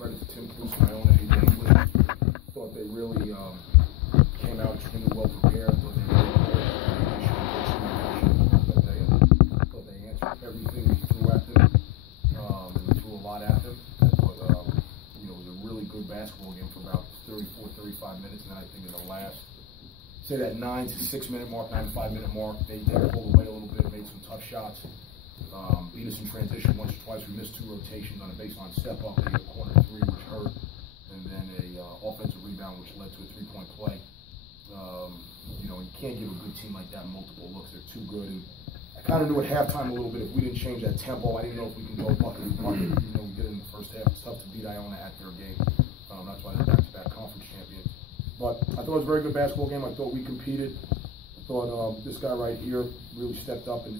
credit to Tim Cruz and Iona and English. Thought they really came out extremely well prepared. Thought they answered everything we threw at them. And we threw a lot at them. I thought it was a really good basketball game for about 34, 35 minutes, and then I think in the last, say that 9 to 6 minute mark, 9 to 5 minute mark, they pulled away a little bit, made some tough shots. Beat us in transition once or twice. We missed 2 rotations on a baseline step up. They hit a corner 3, which hurt, and then a offensive rebound, which led to a 3-point play. You can't give a good team like that multiple looks. They're too good. And I kind of knew at halftime a little bit if we didn't change that tempo, I didn't know if we can go bucket. We get it in the first half. It's tough to beat Iona at their game. That's why they're back-to-back conference champions. But I thought it was a very good basketball game. I thought we competed. I thought this guy right here really stepped up and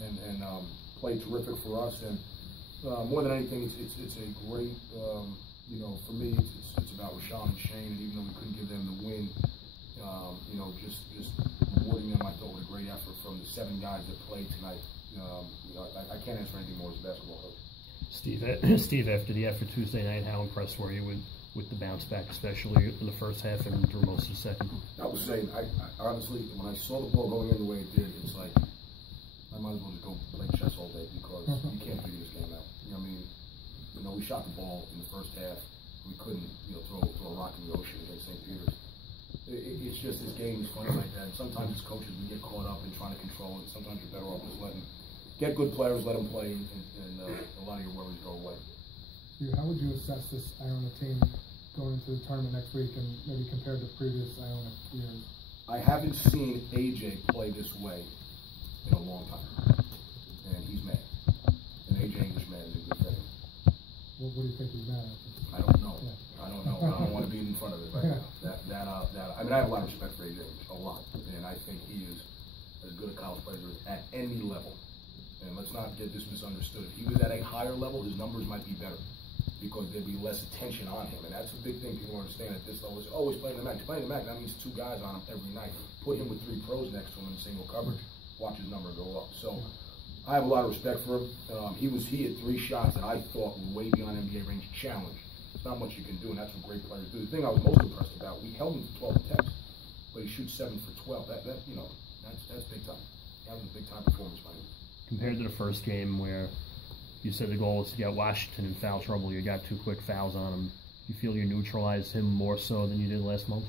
played terrific for us. And more than anything, it's a great, for me, it's about Rashawn and Shane. And even though we couldn't give them the win, just rewarding them, I thought, with a great effort from the 7 guys that played tonight. I can't answer anything more as a basketball coach. Steve, after the effort Tuesday night, how impressed were you with the bounce back, especially in the first half and through most of the second? I was saying, I honestly, when I saw the ball going in the way it did, it's like, I might as well just go play chess all day because you can't figure this game out. We shot the ball in the first half. We couldn't, throw a rock in the ocean against St. Peter's. It's just this game is funny like that. And sometimes as coaches, we get caught up in trying to control it. Sometimes you're better off just letting get good players, let them play, and a lot of your worries go away. How would you assess this Iona team going into the tournament next week and maybe compared to previous Iona years? I haven't seen AJ play this way in a long time, and he's mad. And AJ English man is a good friend. What do you think he's mad at? I don't know. Yeah. I don't know. I don't want to be in front of it right now. I mean, I have a lot of respect for AJ English, a lot, and I think he is as good a college player as at any level. And let's not get this misunderstood. If he was at a higher level, his numbers might be better because there'd be less attention on him. And that's a big thing people understand at this level. Is always playing the MAC. He's playing the MAC. That means 2 guys on him every night. Put him with 3 pros next to him in single coverage. Watch his number go up. So I have a lot of respect for him. He hit 3 shots that I thought were way beyond NBA range challenge. It's not much you can do, and that's what great players do. The thing I was most impressed about, we held him for 12 attempts, but he shoots 7 for 12. That's big time. That was a big time performance by him. Compared to the first game where you said the goal was to get Washington in foul trouble, you got 2 quick fouls on him. You feel you neutralized him more so than you did last month?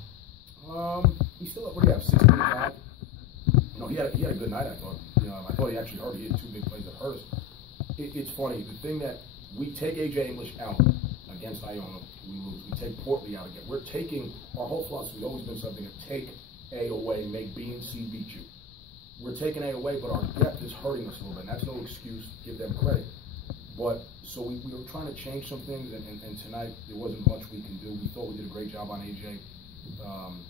He still, what do you have, 6.5? No, he had a good night, I thought. I thought he actually hurt. He had 2 big plays that hurt us. It's funny. The thing that we take AJ English out against Iona, we lose. We take Portly out again. We're taking, our whole philosophy has always been something of take A away, make B and C beat you. We're taking A away, but our depth is hurting us a little bit. And that's no excuse. Give them credit. But so we were trying to change some things, and tonight there wasn't much we can do. We thought we did a great job on AJ.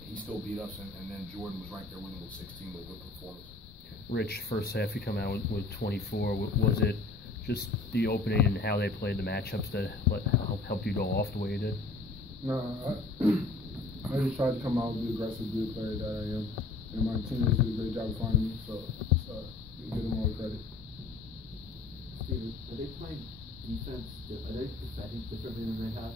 He still beat us, and then Jordan was right there with him with 16 with a good performance. Rich, first half you come out with 24. Was it just the opening and how they played the matchups that helped you go off the way you did? No, I just tried to come out with the aggressive, good player that I am. And my teammates did a great job of finding me, so you give them all the credit. Steven, are they playing defense? Are they defending differently than they have?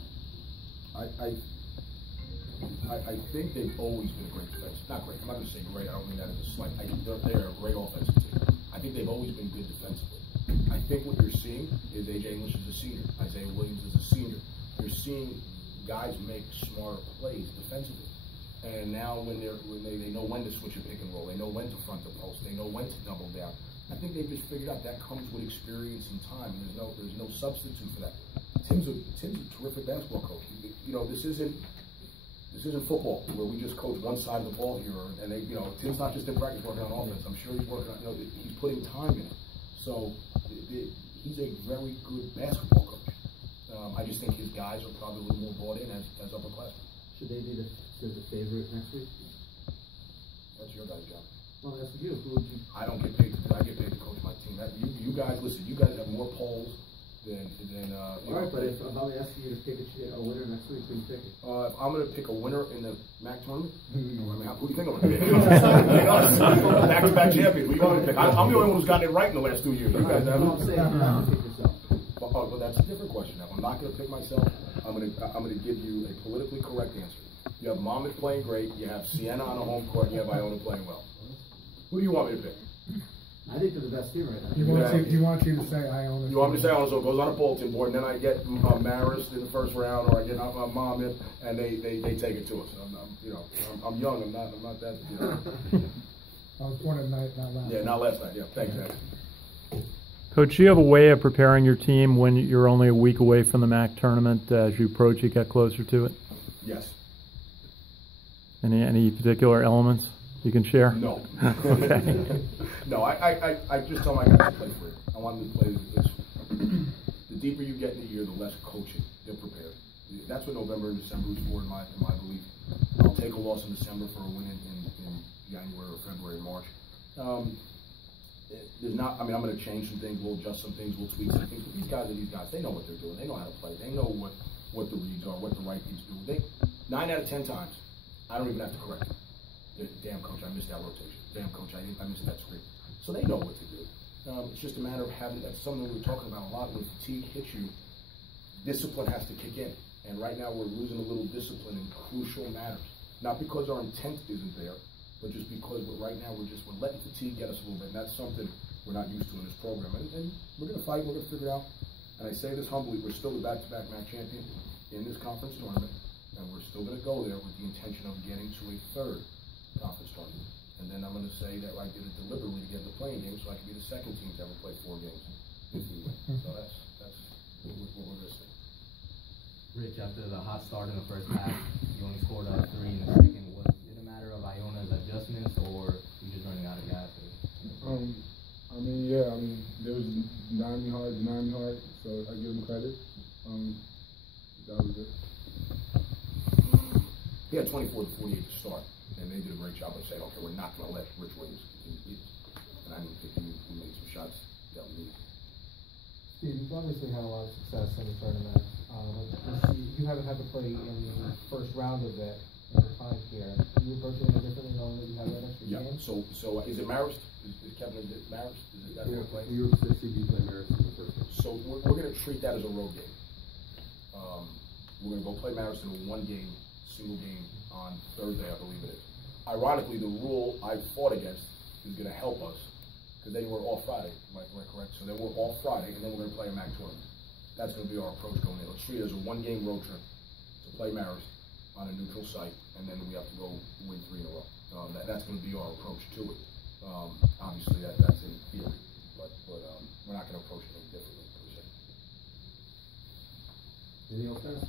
I think they've always been a great defense. Not great. I'm not going to say great. I don't mean that as a slight. They're a great offensive team. I think they've always been good defensively. I think what you're seeing is AJ English is a senior. Isaiah Williams is a senior. You're seeing guys make smarter plays defensively. And now when they know when to switch a pick and roll, they know when to front the post, they know when to double down. I think they've just figured out that comes with experience and time. And there's no substitute for that. Tim's a terrific basketball coach. This isn't football where we just coach one side of the ball here, and Tim's not just in practice working on offense. I'm sure he's working on. He's putting time in it. So he's a very good basketball coach. I just think his guys are probably a little more bought in as upperclassmen. Should they be the favorite next week? That's your guys' job. Well, that's you. Who would you? I don't get paid. I get paid to coach my team. You guys, listen. You guys have more polls than. All right, but if I'm asking you to pick a winner next week, who you picking? If I'm going to pick a winner in the MAC tournament, I mean, who do you think I'm going to pick? Back-to-back champions. Who you going to pick? I'm the only one who's gotten it right in the last 2 years. You guys haven't. I'm saying you pick yourself. But that's a different question. Now, I'm not going to pick myself. I'm gonna give you a politically correct answer. You have Monmouth playing great, you have Siena on the home court, and you have Iona playing well. Who do you want me to pick? I think they're the best team right now. He wants you to say Iona. You want me to say Iona, so it goes on a bulletin board, and then I get Marist in the first round, or I get Monmouth, and they take it to us. I'm young. I'm not that. You know. I was born at night, not last. Yeah, not last night. Yeah, thank you. Coach, do you have a way of preparing your team when you're only a week away from the MAC tournament as you approach it, get closer to it? Yes. Any particular elements you can share? No. Okay. No, I just tell my guys to play free. I want them to play this. The deeper you get in the year, the less coaching they're prepared. That's what November and December is for, in my belief. I'll take a loss in December for a win in January or February, March. There's not. I mean, I'm going to change some things. We'll adjust some things. We'll tweak some things. But these guys are these guys. They know what they're doing. They know how to play. They know what the reads are, what the right things do. 9 out of 10 times, I don't even have to correct it. Damn, coach, I missed that rotation. Damn, coach, I missed that screen. So they know what to do. It's just a matter of having. That's something we're talking about a lot. When fatigue hits you, discipline has to kick in. And right now, we're losing a little discipline in crucial matters. Not because our intent isn't there, but just because right now we're letting fatigue get us a little bit, and that's something we're not used to in this program. And we're going to fight, we're going to figure it out. And I say this humbly, we're still the back-to-back MAC champion in this conference tournament, and we're still going to go there with the intention of getting to a third conference tournament. And then I'm going to say that I did it deliberately to get the playing game so I can be the second team to ever play 4 games if we win. So that's what we're going to say. Rich, after the hot start in the first half, you only scored 3 in the second. Was it a matter of Iona's adjustments, or you just running out of gas? I mean, they was denying me hard, so I give them credit. That was it. He had 24 to 48 to start, and they did a great job of saying, okay, we're not going to let Rich Williams continue to beat us. And I didn't think he made some shots that we needed. Steve, you've obviously had a lot of success in the tournament. You haven't had to play in the first round of it in your time here. Do you approach it any differently knowing that you have that extra game? So is it Marist? Is Kevin, is it Marist? Is it that Yeah, play? you were 60, you played Marist in the first game. So we're going to treat that as a road game. We're going to go play Marist in a single game on Thursday, I believe it is. Ironically, the rule I fought against is going to help us because they were off Friday, am I correct? So they were off Friday, and then we're going to play a MAC tournament. That's going to be our approach going in. Let's treat it as a 1-game road trip to play Marist on a neutral site, and then we have to go win 3 in a row. That's going to be our approach to it. Obviously, that's in theory, but we're not going to approach it any differently per se. Anything else, guys?